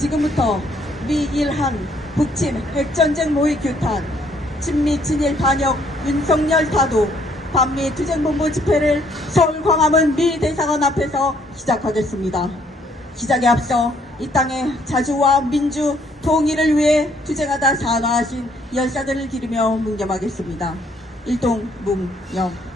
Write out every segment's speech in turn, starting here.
지금부터 미일항 북침 핵전쟁 모의 규탄, 친미 친일 반역 윤석열 타도 반미 투쟁본부 집회를 서울 광화문 미 대사관 앞에서 시작하겠습니다. 시작에 앞서 이 땅의 자주와 민주 통일을 위해 투쟁하다 사망하신 열사들을 기리며 묵념하겠습니다. 일동 묵념.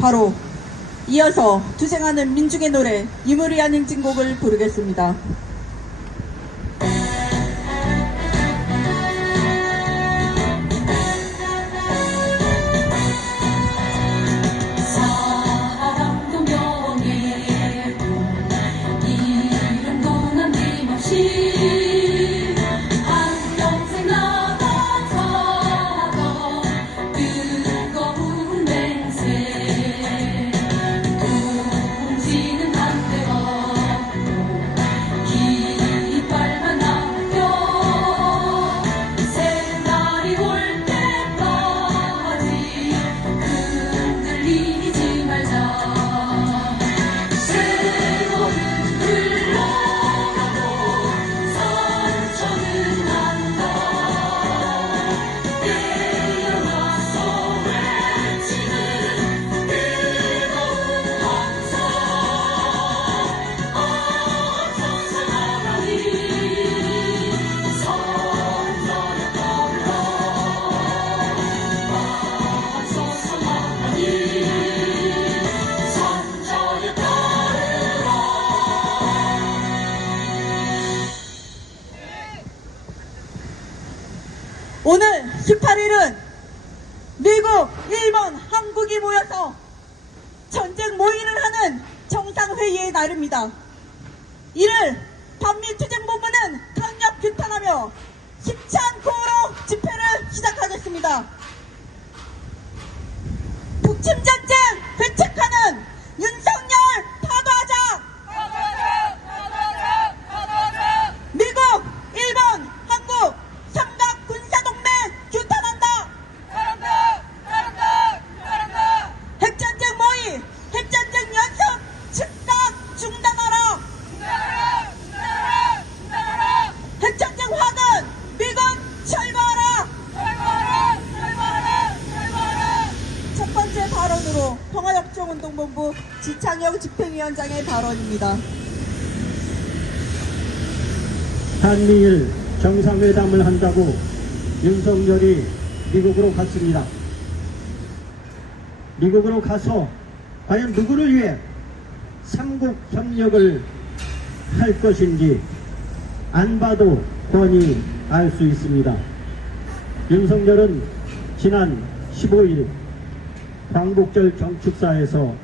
바로 이어서 투쟁하는 민중의 노래 임을 위한 행진곡을 부르겠습니다. 사랑도 명예도 이름도 남김없이 한평생 나가자던 뜨거운 맹세 오늘 18일은 미국, 일본, 한국이 모여서 전쟁 모의를 하는 정상회의의 날입니다. 이를 반미투쟁본부는 강력 규탄하며 힘찬 구호로 집회를 시작하겠습니다. 북침전쟁 회책하는 윤석열 파도하자! 미국, 일본, 한국 삼각 군사동맹 규탄한다! 핵전쟁 모의, 핵전쟁 연습 즉각 중단하라! 핵전쟁 화근 미군 철거하라! 첫 번째 발언으로 평화협정운동본부 지창혁 집행위원장의 발언입니다. 한미일 정상회담을 한다고 윤석열이 미국으로 갔습니다. 미국으로 가서 과연 누구를 위해 삼국 협력을 할 것인지 안 봐도 뻔히 알 수 있습니다. 윤석열은 지난 15일 광복절 경축사에서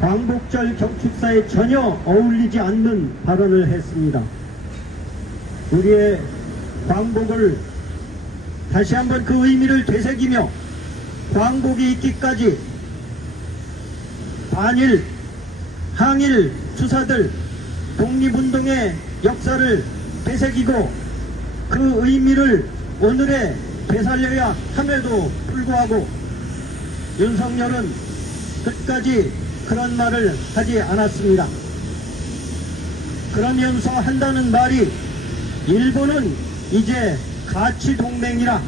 광복절 경축사에 전혀 어울리지 않는 발언을 했습니다. 우리의 광복을 다시 한번 그 의미를 되새기며 광복이 있기까지 반일, 항일 투사들 독립운동의 역사를 되새기고 그 의미를 오늘에 되살려야 함에도 불구하고 윤석열은 끝까지 그런 말을 하지 않았습니다. 그러면서 한다는 말이 일본은 이제 가치동맹이라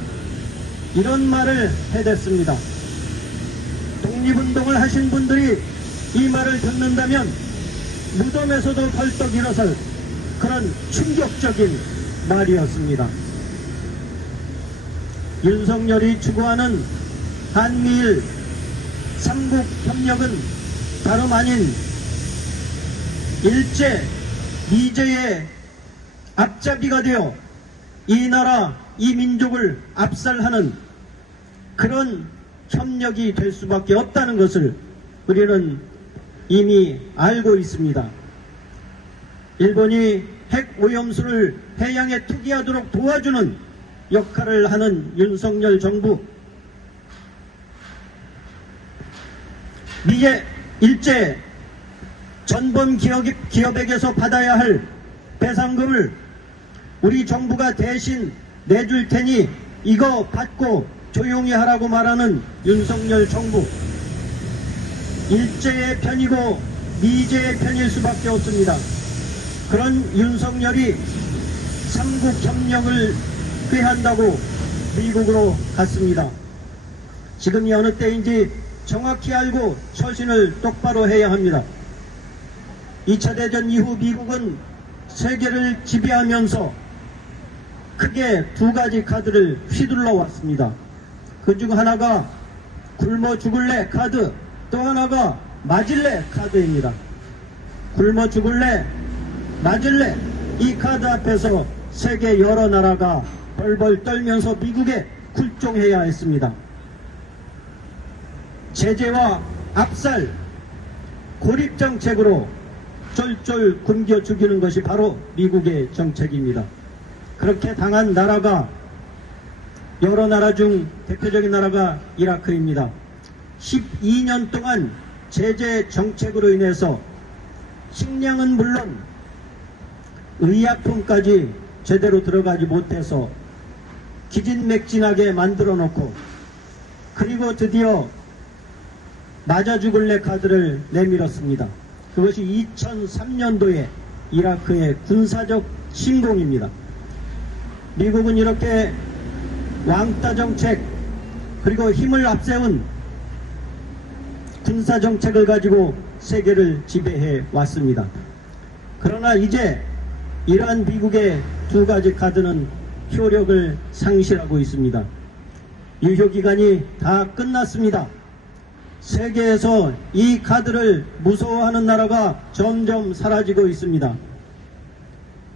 이런 말을 해댔습니다. 독립운동을 하신 분들이 이 말을 듣는다면 무덤에서도 벌떡 일어설 그런 충격적인 말이었습니다. 윤석열이 추구하는 한미일 삼국 협력은 다름 아닌 일제, 미제의 앞잡이가 되어 이 나라, 이 민족을 압살하는 그런 협력이 될 수밖에 없다는 것을 우리는 이미 알고 있습니다. 일본이 핵 오염수를 해양에 투기하도록 도와주는 역할을 하는 윤석열 정부, 일제 전범 기업에게서 받아야 할 배상금을 우리 정부가 대신 내줄 테니 이거 받고 조용히 하라고 말하는 윤석열 정부. 일제의 편이고 미제의 편일 수밖에 없습니다. 그런 윤석열이 삼국협력을 꾀한다고 미국으로 갔습니다. 지금이 어느 때인지 정확히 알고 처신을 똑바로 해야 합니다. 2차 대전 이후 미국은 세계를 지배하면서 크게 두 가지 카드를 휘둘러 왔습니다. 그중 하나가 굶어 죽을래 카드, 또 하나가 맞을래 카드입니다. 굶어 죽을래, 맞을래, 이 카드 앞에서 세계 여러 나라가 벌벌 떨면서 미국에 굴종해야 했습니다. 제재와 압살, 고립정책으로 쫄쫄 굶겨 죽이는 것이 바로 미국의 정책입니다. 그렇게 당한 나라가 여러 나라 중 대표적인 나라가 이라크입니다. 12년 동안 제재 정책으로 인해서 식량은 물론 의약품까지 제대로 들어가지 못해서 기진맥진하게 만들어 놓고, 그리고 드디어 맞아 죽을래 카드를 내밀었습니다. 그것이 2003년도에 이라크의 군사적 침공입니다. 미국은 이렇게 왕따 정책, 그리고 힘을 앞세운 군사 정책을 가지고 세계를 지배해 왔습니다. 그러나 이제 이러한 미국의 두 가지 카드는 효력을 상실하고 있습니다. 유효기간이 다 끝났습니다. 세계에서 이 카드를 무서워하는 나라가 점점 사라지고 있습니다.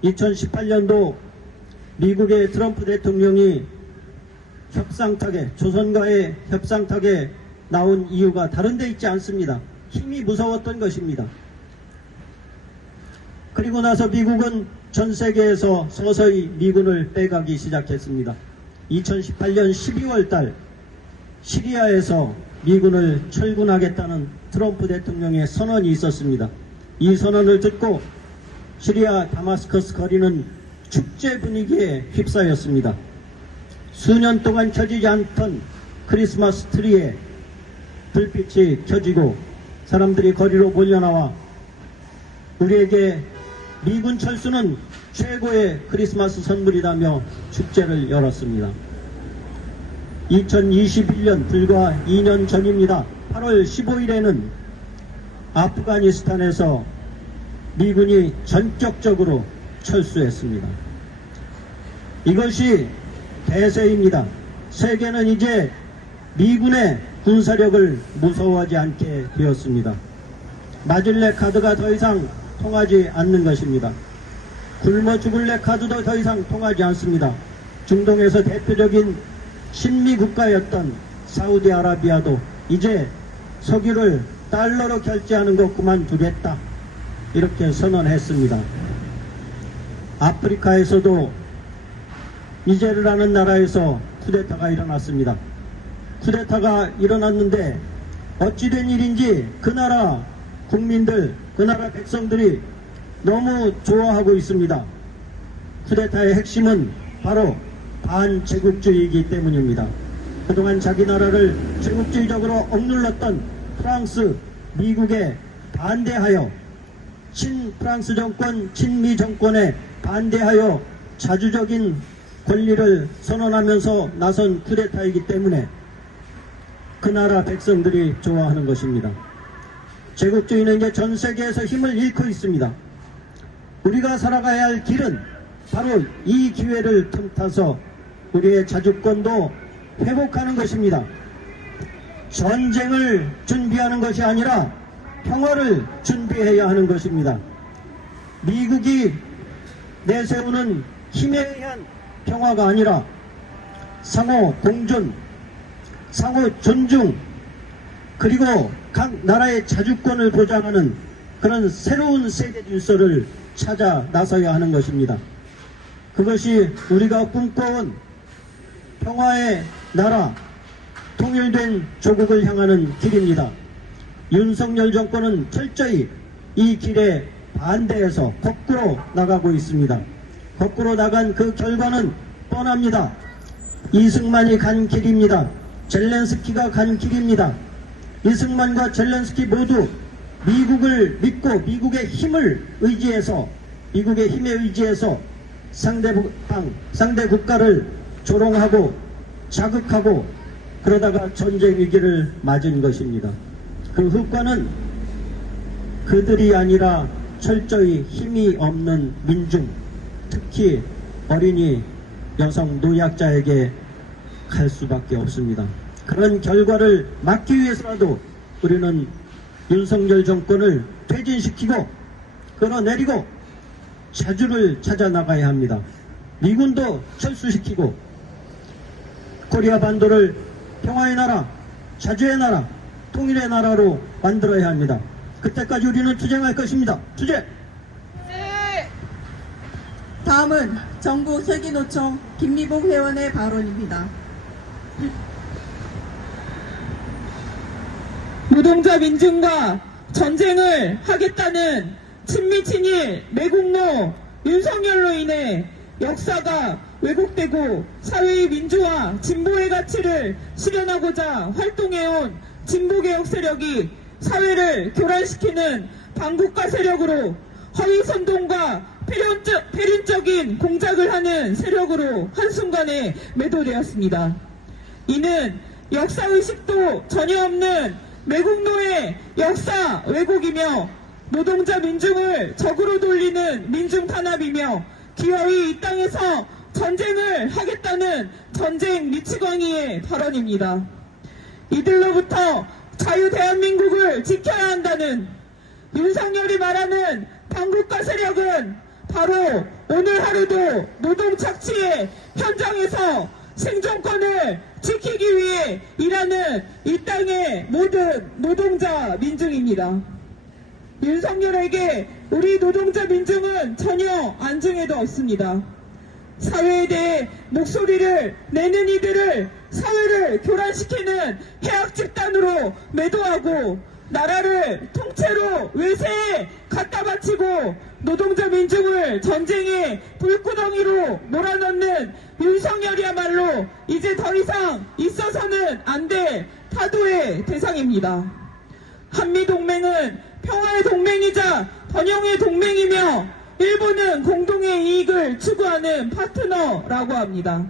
2018년도 미국의 트럼프 대통령이 협상탁에, 조선과의 협상탁에 나온 이유가 다른 데 있지 않습니다. 힘이 무서웠던 것입니다. 그리고 나서 미국은 전 세계에서 서서히 미군을 빼가기 시작했습니다. 2018년 12월 달 시리아에서 미군을 철군하겠다는 트럼프 대통령의 선언이 있었습니다. 이 선언을 듣고 시리아 다마스커스 거리는 축제 분위기에 휩싸였습니다. 수년 동안 켜지지 않던 크리스마스 트리에 불빛이 켜지고 사람들이 거리로 몰려나와 우리에게 미군 철수는 최고의 크리스마스 선물이라며 축제를 열었습니다. 2021년 불과 2년 전입니다. 8월 15일에는 아프가니스탄에서 미군이 전격적으로 철수했습니다. 이것이 대세입니다. 세계는 이제 미군의 군사력을 무서워하지 않게 되었습니다. 맞을래 카드가 더 이상 통하지 않는 것입니다. 굶어 죽을래 카드도 더 이상 통하지 않습니다. 중동에서 대표적인 신미 국가였던 사우디아라비아도 이제 석유를 달러로 결제하는 것 그만두겠다, 이렇게 선언했습니다. 아프리카에서도 니제르라는 나라에서 쿠데타가 일어났습니다. 쿠데타가 일어났는데 어찌된 일인지 그 나라 국민들, 그 나라 백성들이 너무 좋아하고 있습니다. 쿠데타의 핵심은 바로 반제국주의이기 때문입니다. 그동안 자기 나라를 제국주의적으로 억눌렀던 프랑스, 미국에 반대하여 친프랑스 정권, 친미 정권에 반대하여 자주적인 권리를 선언하면서 나선 쿠데타이기 때문에 그 나라 백성들이 좋아하는 것입니다. 제국주의는 이제 전 세계에서 힘을 잃고 있습니다. 우리가 살아가야 할 길은 바로 이 기회를 틈타서 우리의 자주권도 회복하는 것입니다. 전쟁을 준비하는 것이 아니라 평화를 준비해야 하는 것입니다. 미국이 내세우는 힘에 의한 평화가 아니라 상호 공존, 상호 존중, 그리고 각 나라의 자주권을 보장하는 그런 새로운 세계 질서를 찾아 나서야 하는 것입니다. 그것이 우리가 꿈꿔온 평화의 나라, 통일된 조국을 향하는 길입니다. 윤석열 정권은 철저히 이 길에 반대해서 거꾸로 나가고 있습니다. 거꾸로 나간 그 결과는 뻔합니다. 이승만이 간 길입니다. 젤렌스키가 간 길입니다. 이승만과 젤렌스키 모두 미국을 믿고 미국의 힘에 의지해서 상대 국가를 조롱하고 자극하고 그러다가 전쟁 위기를 맞은 것입니다. 그 효과는 그들이 아니라 철저히 힘이 없는 민중, 특히 어린이, 여성, 노약자에게 갈 수밖에 없습니다. 그런 결과를 막기 위해서라도 우리는 윤석열 정권을 퇴진시키고 끌어내리고 자주를 찾아 나가야 합니다. 미군도 철수시키고 코리아 반도를 평화의 나라, 자주의 나라, 통일의 나라로 만들어야 합니다. 그때까지 우리는 투쟁할 것입니다. 투쟁! 다음은 정부세기노총 김미복 회원의 발언입니다. 노동자 민중과 전쟁을 하겠다는 친미 친일 매국노 윤석열로 인해 역사가 왜곡되고 사회의 민주화 진보의 가치를 실현하고자 활동해온 진보개혁 세력이 사회를 교란시키는 반국가 세력으로 허위선동과 패륜적인 공작을 하는 세력으로 한순간에 매도되었습니다. 이는 역사의식도 전혀 없는 매국노의 역사 왜곡이며 노동자 민중을 적으로 돌리는 민중 탄압이며 기어이 이 땅에서 전쟁을 하겠다는 전쟁 미치광이의 발언입니다. 이들로부터 자유 대한민국을 지켜야 한다는 윤석열이 말하는 반국가 세력은 바로 오늘 하루도 노동 착취의 현장에서 생존권을 지키기 위해 일하는 이 땅의 모든 노동자 민중입니다. 윤석열에게 우리 노동자 민중은 전혀 안중에도 없습니다. 사회에 대해 목소리를 내는 이들을 사회를 교란시키는 해악 집단으로 매도하고 나라를 통째로 외세에 갖다 바치고 노동자 민중을 전쟁의 불구덩이로 몰아넣는 윤석열이야말로 이제 더 이상 있어서는 안 될 타도의 대상입니다. 한미동맹은 평화의 동맹이자 번영의 동맹이며 일본은 공동의 이익을 추구하는 파트너라고 합니다.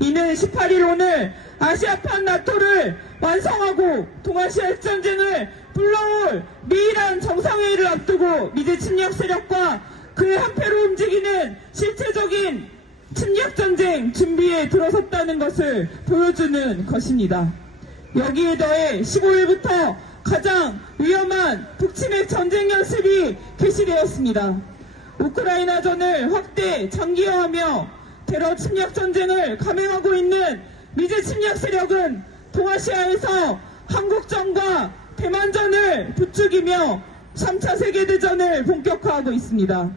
이는 18일 오늘 아시아판 나토를 완성하고 동아시아 핵전쟁을 불러올 미이란 정상회의를 앞두고 미제 침략 세력과 그의 한패로 움직이는 실체적인 침략전쟁 준비에 들어섰다는 것을 보여주는 것입니다. 여기에 더해 15일부터 가장 위험한 북침핵 전쟁 연습이 개시되었습니다. 우크라이나전을 확대 장기화하며 테러 침략 전쟁을 감행하고 있는 미제 침략 세력은 동아시아에서 한국전과 대만전을 부추기며 3차 세계대전을 본격화하고 있습니다.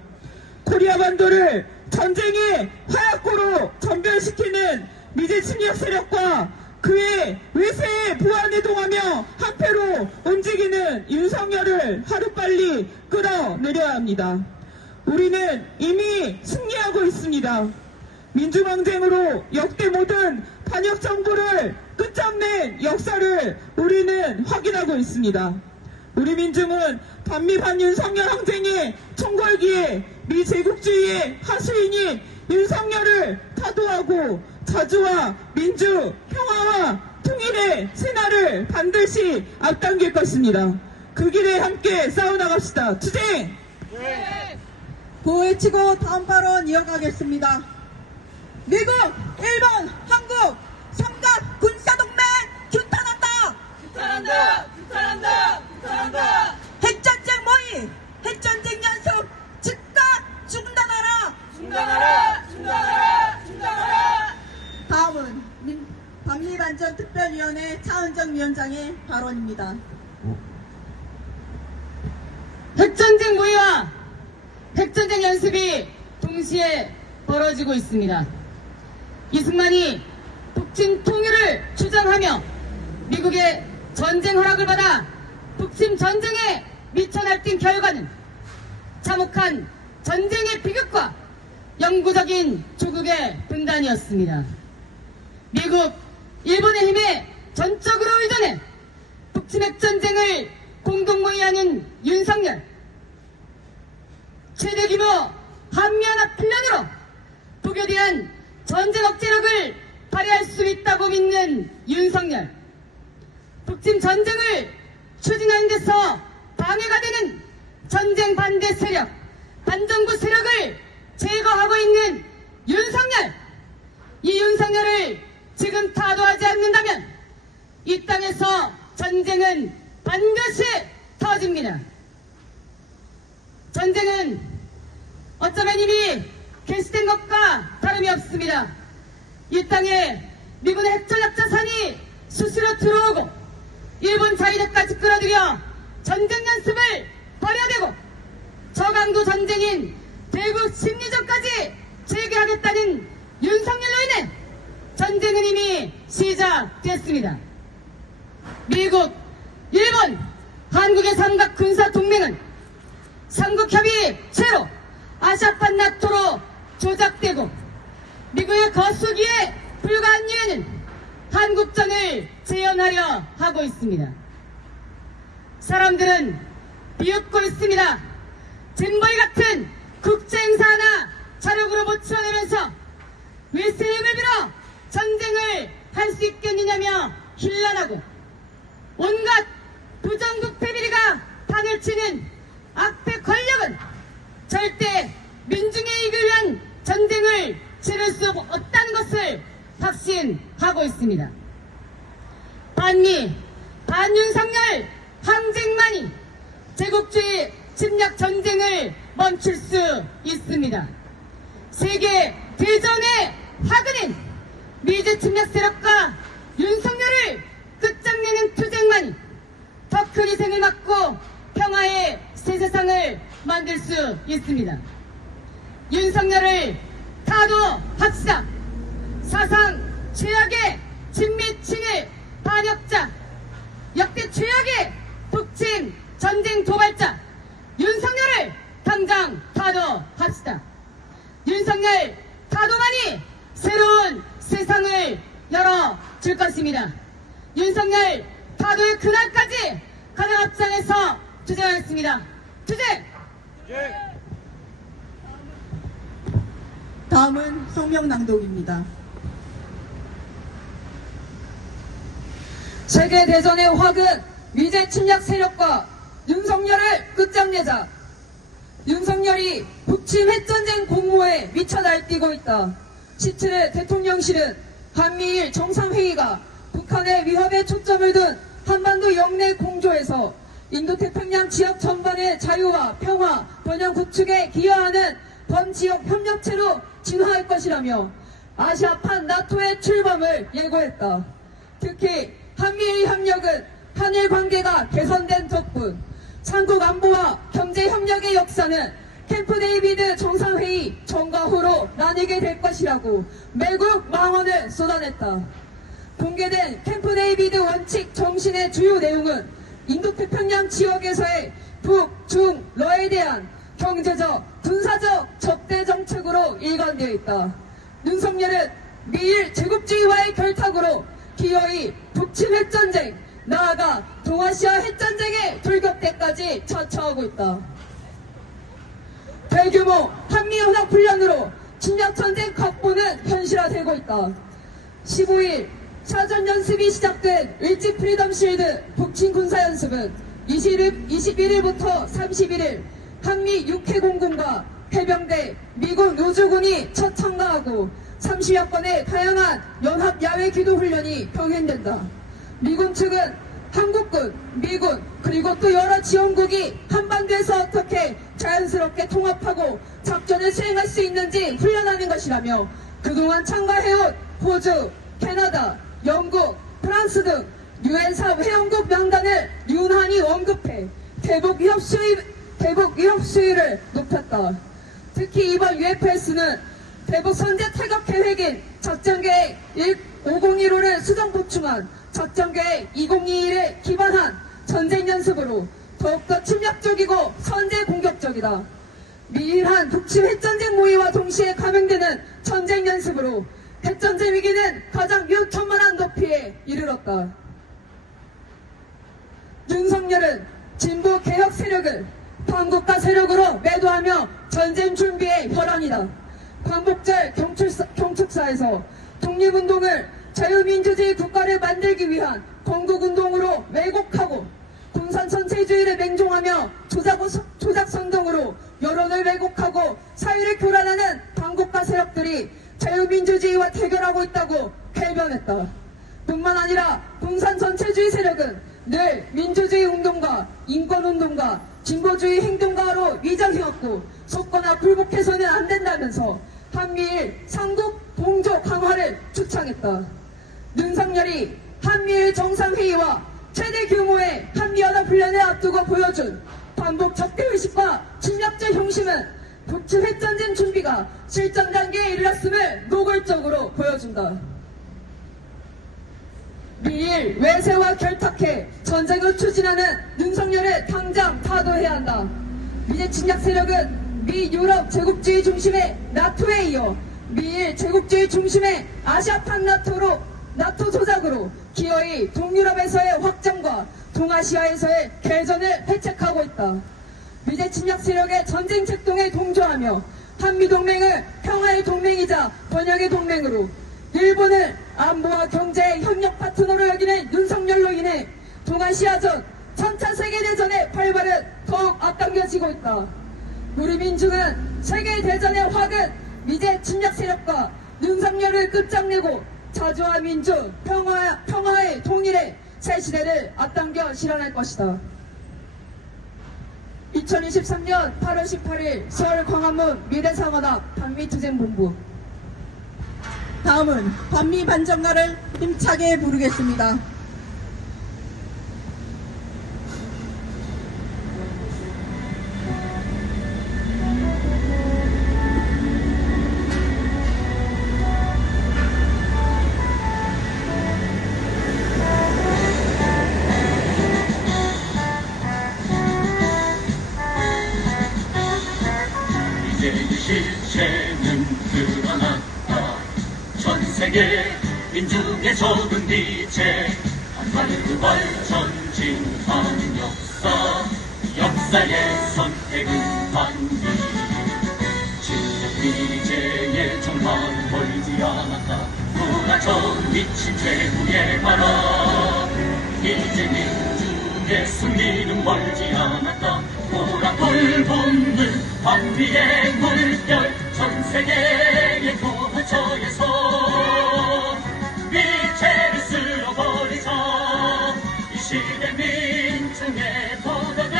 코리아 반도를 전쟁의 화약고로 전변시키는 미제 침략 세력과 그의 외세에 부안해동하며 한패로 움직이는 윤석열을 하루빨리 끌어내려야 합니다. 우리는 이미 승리하고 있습니다. 민주항쟁으로 역대 모든 반역 정부를 끝장낸 역사를 우리는 확인하고 있습니다. 우리 민중은 반미 반윤석열 항쟁의 총궐기에 미제국주의의 하수인인 윤석열을 타도하고 자주와 민주, 평화와 통일의 새날을 반드시 앞당길 것입니다. 그 길에 함께 싸워나갑시다. 투쟁! 구호외치고 다음 발언 이어가겠습니다. 미국, 일본, 한국 삼각 군사동맹 규탄한다! 규탄한다! 규탄한다! 규탄한다! 핵전쟁 모의, 핵전쟁 연습 즉각 중단하라! 중단하라! 중단하라! 중단하라! 다음은 반미반전특별위원회 차은정 위원장의 발언입니다. 핵전쟁 모의와 핵전쟁 연습이 동시에 벌어지고 있습니다. 이승만이 북침 통일을 주장하며 미국의 전쟁 허락을 받아 북침 전쟁에 미쳐 날뛴 결과는 참혹한 전쟁의 비극과 영구적인 조국의 분단이었습니다. 미국, 일본의 힘에 전적으로 의존해 북침핵 전쟁을 공동모의하는 윤석열, 최대 규모 한미연합 훈련으로 북에 대한 전쟁 억제력을 발휘할 수 있다고 믿는 윤석열, 북침 전쟁을 추진하는 데서 방해가 되는 전쟁 반대 세력, 반정부 세력을 제거하고 있는 윤석열, 이 윤석열을 지금 타도하지 않는다면 이 땅에서 전쟁은 반드시 터집니다. 전쟁은 어쩌면 이미 개시된 것과 다름이 없습니다. 이 땅에 미군의 핵전략 자산이 수시로 들어오고 일본 자위대까지 끌어들여 전쟁 연습을 벌여대고 저강도 전쟁인 대북 심리전까지 재개하겠다는 윤석열로 인해 전쟁은 이미 시작됐습니다. 미국, 일본, 한국의 삼각 군사 동맹은 삼국협의 채로 아시아판 나토로 조작되고 미국의 거수기에 불과한 이유는 한국전을 재현하려 하고 있습니다. 사람들은 비웃고 있습니다. 잼버리 같은 국제행사 하나 자력으로 못 치러내면서 왜 세력을 빌어 전쟁을 할 수 있겠느냐며 힐난하고 온갖 부정부패 비리가 판을 치는 악패 권력은 절대 민중의 이익을 위한 전쟁을 치를 수 없다는 것을 확신하고 있습니다. 반미, 반윤석열 항쟁만이 제국주의 침략 전쟁을 멈출 수 있습니다. 세계 대전의 화근인 미제 침략 세력과 윤석열을 끝장내는 투쟁만이 더 큰 희생을 막고 평화의 새 세상을 만들 수 있습니다. 윤석열을 타도합시다. 사상 최악의 친미 친일 반역자, 역대 최악의 북침 전쟁 도발자 윤석열을 당장 타도합시다. 윤석열 타도만이 새로운 세상을 열어줄 것입니다. 윤석열 타도의 그날까지 가장 앞장에서 투쟁하겠습니다. 투쟁! 다음은 성명 낭독입니다. 세계 대전의 화근 미제 침략 세력과 윤석열을 끝장내자. 윤석열이 북침 핵전쟁 공모에 미쳐 날뛰고 있다. 17일 대통령실은 한미일 정상회의가 북한의 위협에 초점을 둔 한반도 영내 공조에서 인도태평양 지역 전반의 자유와 평화, 번영 구축에 기여하는 범지역 협력체로 진화할 것이라며 아시아판 나토의 출범을 예고했다. 특히 한미일 협력은 한일 관계가 개선된 덕분 삼국 안보와 경제 협력의 역사는 캠프 데이비드 정상회의 전과 후로 나뉘게 될 것이라고 매국 망언을 쏟아냈다. 공개된 캠프 데이비드 원칙 정신의 주요 내용은 인도태평양 지역에서의 북, 중, 러에 대한 경제적, 군사적 적대 정책으로 일관되어 있다. 윤석열은 미일 제국주의와의 결탁으로 기어이 북침 핵전쟁, 나아가 동아시아 핵전쟁의 돌격대까지 처처하고 있다. 대규모 한미연합훈련으로 침략전쟁 각본은 현실화되고 있다. 15일 사전연습이 시작된 을지 프리덤 실드 북침 군사연습은 21일부터 31일 한미 육해공군과 해병대, 미군 우주군이 첫 참가하고 30여 건의 다양한 연합 야외 기도 훈련이 병행된다. 미군 측은 한국군, 미군, 그리고 또 여러 지원국이 한반도에서 어떻게 자연스럽게 통합하고 작전을 수행할 수 있는지 훈련하는 것이라며 그동안 참가해온 호주, 캐나다, 영국, 프랑스 등 유엔 회원국 명단을 윤환히 언급해 대북 위협 수위를 높였다. 특히 이번 UFS는 대북 선제 타격 계획인 작전계획 5015를 수정 보충한 작전계획 2021에 기반한 전쟁 연습으로 더욱더 침략적이고 선제 공격적이다. 미일한 북침 핵전쟁 모의와 동시에 감행되는 전쟁 연습으로 핵전쟁 위기는 가장 위험천만한 높이에 이르렀다. 윤석열은 진보 개혁 세력을 반국가 세력으로 매도하며 전쟁 준비의 혈안이다. 광복절 경축사에서 독립운동을 자유민주주의 국가를 만들기 위한 건국운동으로 왜곡하고 공산전체주의를 맹종하며 조작선동으로 여론을 왜곡하고 사회를 교란하는 반국가 세력들이 자유민주주의와 대결하고 있다고 쾌변했다. 뿐만 아니라 공산전체주의 세력은 늘 민주주의 운동가, 인권운동가, 진보주의 행동가로 위장해왔고 속거나 굴복해서는 안 된다면서 한미일 삼국 동조 강화를 주창했다. 윤석열이 한미일 정상회의와 최대 규모의 한미연합훈련을 앞두고 보여준 반복 적대의식과 침략적 형심은 북측 핵전쟁 준비가 실전 단계에 이르렀음을 노골적으로 보여준다. 미일 외세와 결탁해 전쟁을 추진하는 윤석열을 당장 타도해야 한다. 미제 침략 세력은 미 유럽 제국주의 중심의 나토에 이어 미일 제국주의 중심의 아시아판 나토 조작으로 기어이 동유럽에서의 확장과 동아시아에서의 개전을 회책하고 있다. 미제 침략 세력의 전쟁 책동에 동조하며 한미동맹을 평화의 동맹이자 번영의 동맹으로 일본을 안보와 경제의 협력 파트너로 여기는 윤석열로 인해 동아시아전 3차 세계대전의 발발은 더욱 앞당겨지고 있다. 우리 민중은 세계대전의 확은 미제 침략 세력과 윤석열을 끝장내고 자주와 민주, 평화의 통일의 새 시대를 앞당겨 실현할 것이다. 2023년 8월 18일 서울 광화문 미래상원앞 반미투쟁본부. 다음은 반미 반정가를 힘차게 부르겠습니다. 이제 이 실체는 드러났다. 전 세계 민중의 적은 빛에 한반도발 전진하는 역사의 선택은 반기. 침략 미제의 정말 멀지 않았다. 무가천 미친 최후의 바람. 이제 민중의 승리는 멀지 않았다. 보라돌 돋는 반비의 물결. 전 세계의 교부처에서 미체를 쓸어버리자. 이 시대 민중의 포도는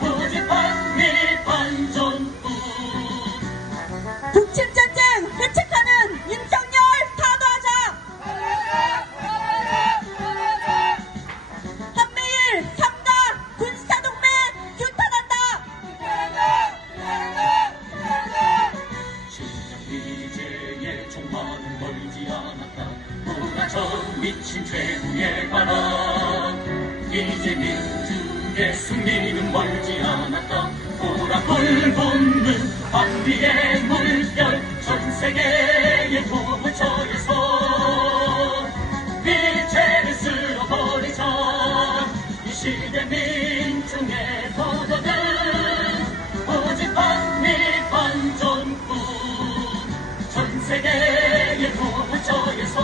오직 반미 반전뿐. 북침전쟁 회책하는 윤석열 타도하자. 한미일 삼가 군사동맹 규탄한다. 침략 미제의 종말은 멀지 않았다. 무가천 미친 최후의 바람. 이제 민중의 승리는 멀지 않았다. 보라불 돋는 반비의 물결. 전 세계의 교부처에서 미제를 쓸어버리자. 이 시대 민중의 포도는 오직 반미 반전뿐. 전 세계의 교부처에서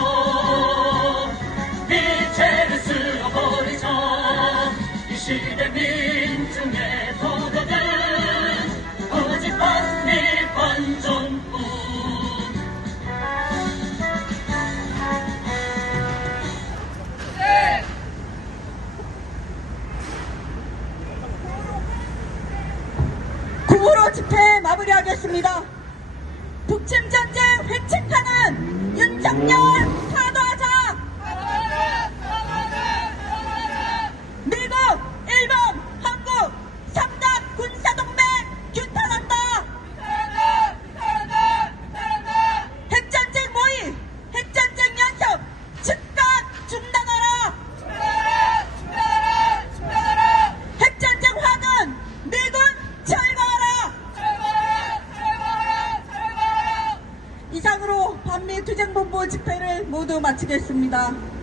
미체를 쓸어버리자. 이 시대 민중의 포도는 오직 반미 반전뿐. 구호로 집회 마무리하겠습니다. 북침전쟁 회책하는 윤석열 타도하자. 미국, 일본, 한국 삼각 군사동맹 규탄한다. 핵전쟁 모의, 핵전쟁 연습 즉각 중단하라. 반미 투쟁본부 집회를 모두 마치겠습니다.